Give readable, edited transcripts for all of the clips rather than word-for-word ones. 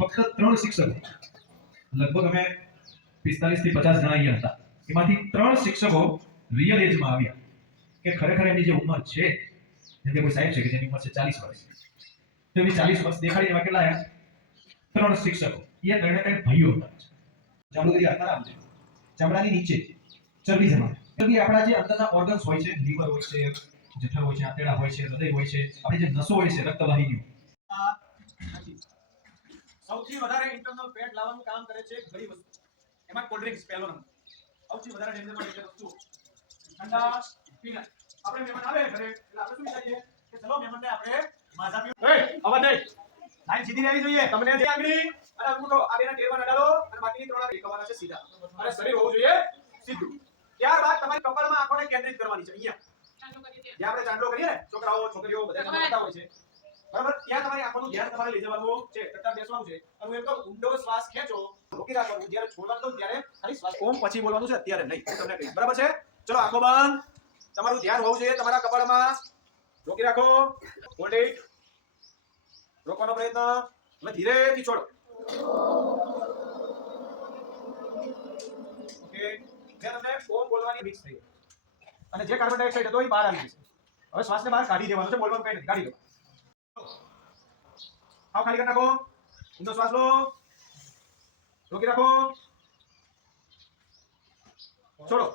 ફક્ત 3 શિક્ષકો, લગભગ અમે 45 થી 50 જણા અહીંયા હતા, એમાંથી 3 શિક્ષકો રિયલ એજમાં આવ્યા કે ખરેખર એમની જે ઉંમર છે, જેમ કે કોઈ સાહેબ છે કે જેની ઉંમર છે 40 વર્ષ, તો એ 40 વર્ષ દેખાડીને એવા કેટલા આવ્યા? 3 શિક્ષકો. એ ત્રણે ત્રણ ભાઈઓ હતા. ચામડી આકાર છે, ચામડાની નીચે ચરબી જમા. ચરબી આપણા જે અંદરના ઓર્ગન્સ હોય છે, લીવર હોય છે, જઠર હોય છે, આંતરડા હોય છે, હૃદય હોય છે, આપણી જે નસો હોય છે, રક્તવાહિનીઓ. સૌથી વધારે ઇન્ટરનલ ફેટ લાવવાનું કામ કરે છે ઘણી વસ્તુ. એમાં કોલ્ડ ડ્રિંક્સ પહેલો નંબર. સૌથી વધારે ડેન્જર માં ડેન્જર વસ્તુ ઠંડા પીણા. આપણે મહેમાન આવે ઘરે એટલે આપણે શું વિચારીએ કે ચલો મહેમાનને આપણે માઝા પીવું. એ અવાજ નહીં. લાઈન સીધી રહેવી જોઈએ. તમને જે આંગળી અને અંગૂઠો આ બેના ટેરવા ડાલો અને બાકીની ત્રણ આંગળી કવરના છે સીધા. અને શરીર હોવું જોઈએ સીધું. ત્યારબાદ તમારી કપાળમાં આંખોને કેન્દ્રિત કરવાની છે. અહીંયા જે આપણે ચાંદલો કરીએ ને, છોકરાઓ છોકરીઓ બધા કરતા હોય છે, બરાબર? ત્યાં તમારી આંખોનું ધ્યાન તમારે લઈ જવાનું છે, ટટ્ટા બેસવાનું છે. અને એમ તો ઊંડો શ્વાસ ખેંચો, રોકી રાખવાનું. જ્યારે છોડવાનું તો ત્યારે ખાલી શ્વાસ ઓમ પછી બોલવાનું છે, અત્યારે નહીં. તમને કહી, બરાબર છે? ચલો આંખો બંધ. તમારું ધ્યાન હોવું જોઈએ તમારા કપાળમાં. રોકી રાખો. Hold it. રોકવાનો પ્રયત્ન. હવે ધીરેથી છોડો. ઓકે. જે તમને ઓમ બોલવાની મિક્સ થઈ અને જે કાર્બન ડાયોક્સાઇડ હતો એ બહાર આવી જશે. હવે શ્વાસને બહાર કાઢી દેવાનો છે, બોલવાનું કઈ નથી, કાઢી દો. હાવ ખાલી કરી નાખો. ઊંડો શ્વાસ લો. રોકી રાખો. છોડો.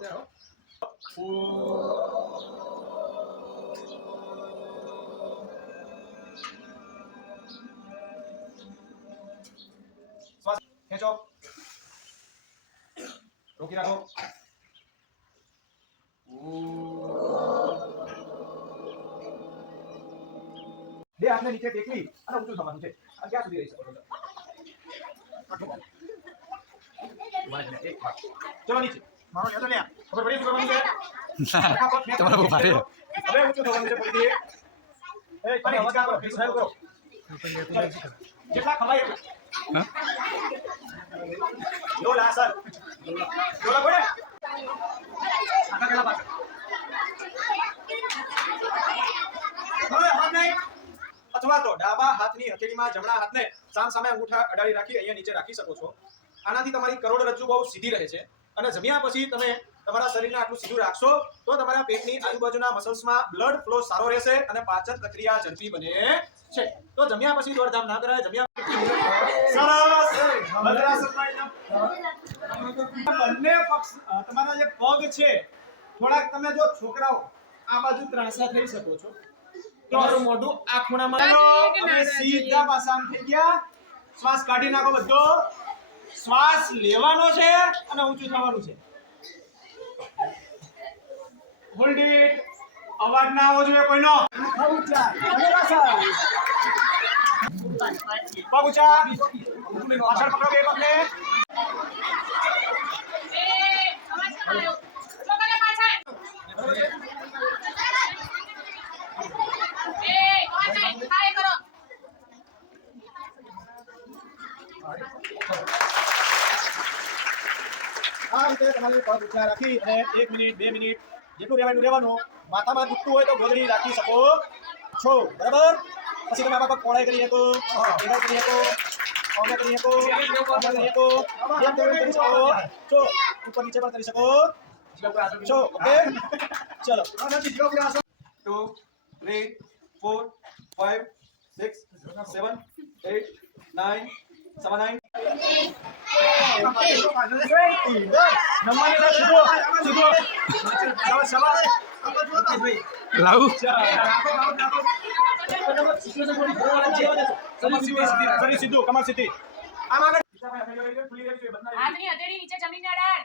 શ્વાસ ખેંચો. રોકી રાખો. બે હાથને નીચે ટેકવી અને ઊંચું થવાનું છે. અને ક્યાં સુધી રહી શકો છો? ચલો નીચે. મારો યાદ લે. ખબર પડી શું કરવાનું છે? તમારે બહુ ભારે. હવે ઊંચું થવાનું છે ફરીથી. એ પાણી હિંચકા કરો, ફિક્સ કરો. જેટલા ખવાય એટલા. Lola sir. લોલા પડે. આખા પેલા પાછળ. હવે હાથ નહીં. અથવા તો ડાબા હાથની હથેળીમાં જમણા હાથને સામ સામે અંગૂઠા અડાડી રાખી અહીંયા નીચે રાખી શકો છો. આનાથી તમારી કરોડરજ્જુ બહુ સીધી રહે છે. અને જમ્યા પછી તમે તમારા શરીરને આટલું સીધું રાખશો તો તમારા પેટની આજુબાજુના મસલ્સમાં બ્લડ ફ્લો સારો રહેશે અને પાચન પ્રક્રિયા ઝડપી બને છે. તો જમ્યા પછી દોડધામ ના કરાય. જમ્યા બંને પક્ષ તમારા જે પગ છે થોડાક તમે જો છોકરાઓ આ બાજુ ત્રાંસા થઈ શકો છો. તમારું મોઢું આ ખૂણામાં આપણે સીધા પાસા થઈ ગયા. શ્વાસ કાઢી નાખો બધો. શ્વાસ લેવાનો છે અને ઊંચું થવાનું છે. Hold it. અવાજ ના આવવો જોઈએ કોઈનો. પગ ઊંચા. પાછળ પકડો બે પગને. આ રીતે તમારે પગ ઊંચા રાખી અને 1 મિનિટ 2 મિનિટ જેટલું રહેવાનું. માથામાં દુખતું હોય તો ગોદડી રાખી શકો છો, બરાબર? પછી તમે આ પગ પહોળાઈ કરી શકો, ભેગા કરી શકો, ઓમે કરી શકો, ઓમે કરી શકો, જેમ તેમ કરી શકો છો, ઉપર નીચે પણ કરી શકો છો. ઓકે, ચલો. 2 3 4 5 6 7 8 9 9 લાવું સીધું કમર સીધી. હાથની હથેળી નીચે જમીન ના ડાળ.